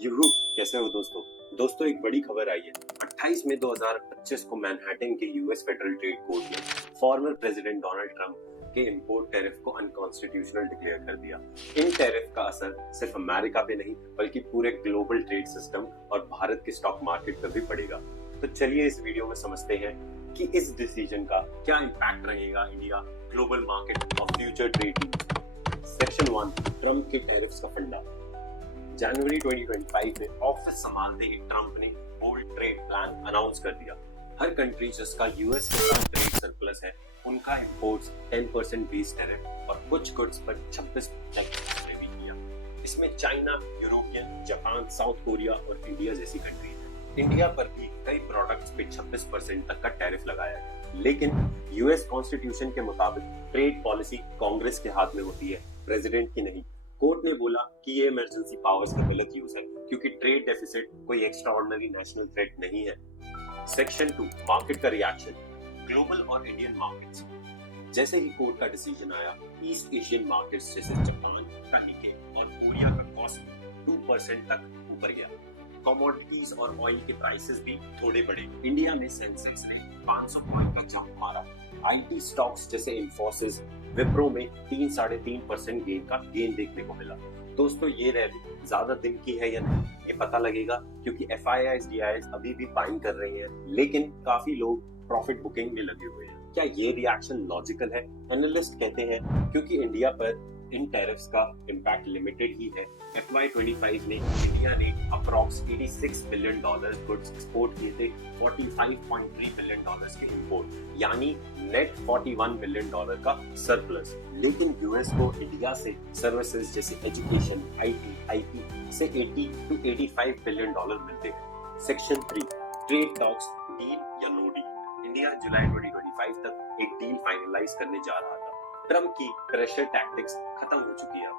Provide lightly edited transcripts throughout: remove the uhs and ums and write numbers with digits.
यूहू, कैसे हो दोस्तों एक बड़ी खबर आई है। 28 मई 2025 को मैनहट्टन के यूएस फेडरल ट्रेड कोर्ट ने फॉर्मर प्रेसिडेंट डोनाल्ड ट्रंप के इंपोर्ट टैरिफ को अनकॉन्स्टिट्यूशनल डिक्लेयर कर दिया। इन टैरिफ का असर सिर्फ अमेरिका पे नहीं बल्कि पूरे ग्लोबल ट्रेड सिस्टम और भारत के स्टॉक मार्केट पर भी पड़ेगा। तो चलिए इस वीडियो में समझते हैं कि इस डिसीजन का क्या इम्पैक्ट रहेगा इंडिया, ग्लोबल मार्केट और future trade deals. Section 1, Trump के टैरिफ्स का फंडा। जनवरी 2025 में ऑफिस संभालते ही ट्रंप ने बोल्ड ट्रेड प्लान अनाउंस कर दिया। हर कंट्री जिसका यूएस के साथ ट्रेड सरप्लस है उनका इंपोर्ट्स 10% बेस टैरिफ और कुछ गुड्स पर 26% भी किया। इसमें China, European, Japan, south Korea और इंडिया जैसी कंट्री है। इंडिया पर भी कई प्रोडक्ट्स पे 26% तक का टैरिफ लगाया गया। लेकिन यूएस कॉन्स्टिट्यूशन के मुताबिक ट्रेड पॉलिसी कांग्रेस के हाथ में होती है, प्रेसिडेंट की नहीं। कोर्ट ने बोला कि ये इमरजेंसी पावर्स का गलत यूज है क्योंकि ट्रेड डेफिसिट कोई एक्स्ट्राऑर्डिनरी नेशनल थ्रेट नहीं है। सेक्शन 2, मार्केट का रिएक्शन। ग्लोबल और इंडियन मार्केट्स। जैसे ही कोर्ट का डिसीजन आया, ईस्ट एशियन मार्केट्स जैसे जापान का निके और कोरिया का कॉस्ट 2% तक ऊपर गया। कमोडिटीज और ऑयल के प्राइसेस भी थोड़े बढ़े। इंडिया में सेंसेक्स ने 500 पॉइंट का जंप मारा। आईटी स्टॉक्स जैसे इंफोसिस, विप्रो में 3-3.5% गेन देखने को मिला। दोस्तों ये रैली ज्यादा दिन की है या नहीं ये पता लगेगा क्योंकि एफआईआईज डीआईज अभी भी बाइंग कर रहे हैं, लेकिन काफी लोग प्रॉफिट बुकिंग में लगे हुए हैं। क्या ये रिएक्शन लॉजिकल है? एनालिस्ट कहते हैं क्योंकि इंडिया पर इन टैरिफ्स का इम्पैक्ट लिमिटेड ही है। FY25 में इंडिया ने अप्रॉक्स $86 बिलियन गुड्स एक्सपोर्ट किए थे, $45.3 बिलियन के इंपोर्ट, यानी नेट $41 बिलियन का सरप्लस। लेकिन यूएस को इंडिया से सर्विसेज जैसे एजुकेशन, आईटी से 80 to 85 बिलियन मिलते हैं। सेक्शन 3, ट्रेड टॉक्स, डील या नो डील। इंडिया जुलाई 2025 तक एक डील फाइनलाइज करने जा रहा था। ट्रंप की प्रेशर टैक्टिक्स खत्म हो चुकी है,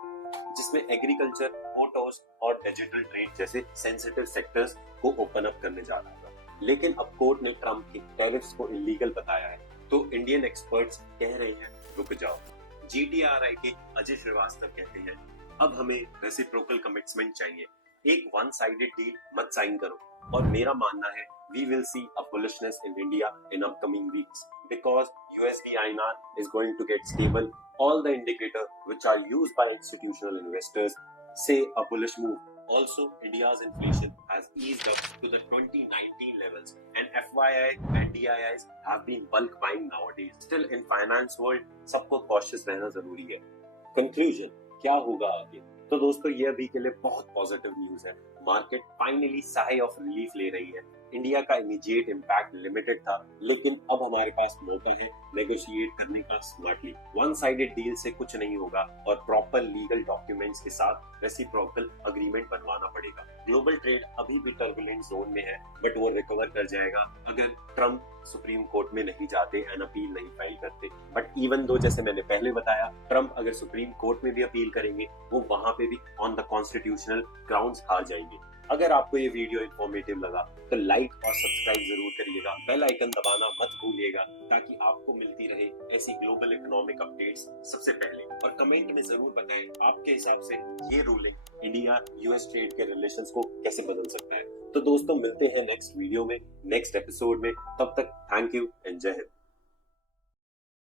जिसमें एग्रीकल्चर, ऑटोस और डिजिटल ट्रेड जैसे सेंसिटिव सेक्टर्स को ओपन अप करने जा रहा था। लेकिन अब कोर्ट ने ट्रंप के टैरिफ्स को इलीगल बताया है, तो इंडियन एक्सपर्ट्स कह रहे हैं रुक जाओ। GTRI के अजय श्रीवास्तव कहते हैं अब हमें रेसिप्रोकल कमिटमेंट चाहिए, एक वन साइडेड डील मत साइन करो। और मेरा मानना है we will see a bullishness in India in upcoming weeks because USD INR is going to get stable. All the indicators which are used by institutional investors say a bullish move. Also, India's inflation has eased up to the 2019 levels and FYI and DIIs have been bulk buying nowadays. Still in finance world, सबको cautious रहना जरूरी है। Conclusion, क्या होगा आगे? तो दोस्तों ये अभी के लिए बहुत पॉजिटिव न्यूज है। Market finally sigh of relief ले रही है। इंडिया का इमीडिएट इम्पैक्ट लिमिटेड था, लेकिन अब हमारे पास मौका है नेगोशिएट करने का स्मार्टली। वन साइडेड डील से कुछ नहीं होगा और प्रॉपर लीगल डॉक्यूमेंट्स के साथ रेसिप्रोकल अग्रीमेंट बनवाना पड़ेगा। ग्लोबल ट्रेड अभी भी टर्बुलेंट जोन में है, बट वो रिकवर कर जाएगा अगर ट्रंप सुप्रीम कोर्ट में नहीं जाते एंड अपील नहीं फाइल करते। बट इवन दो, जैसे मैंने पहले बताया, ट्रंप अगर सुप्रीम कोर्ट में भी अपील करेंगे वो वहां पे भी ऑन द कॉन्स्टिट्यूशनल ग्राउंड्स हार जाएंगे। अगर आपको ये वीडियो इन्फॉर्मेटिव लगा तो लाइक और सब्सक्राइब जरूर करिएगा, बेल आइकन दबाना मत भूलिएगा ताकि आपको मिलती रहे ऐसी ग्लोबल इकोनॉमिक अपडेट्स सबसे पहले। और कमेंट में जरूर बताएं आपके हिसाब से ये रूलिंग इंडिया यूएस ट्रेड के रिलेशंस को कैसे बदल सकता है। तो दोस्तों मिलते हैं नेक्स्ट वीडियो में, नेक्स्ट एपिसोड में। तब तक थैंक यू एंड जय हिंद।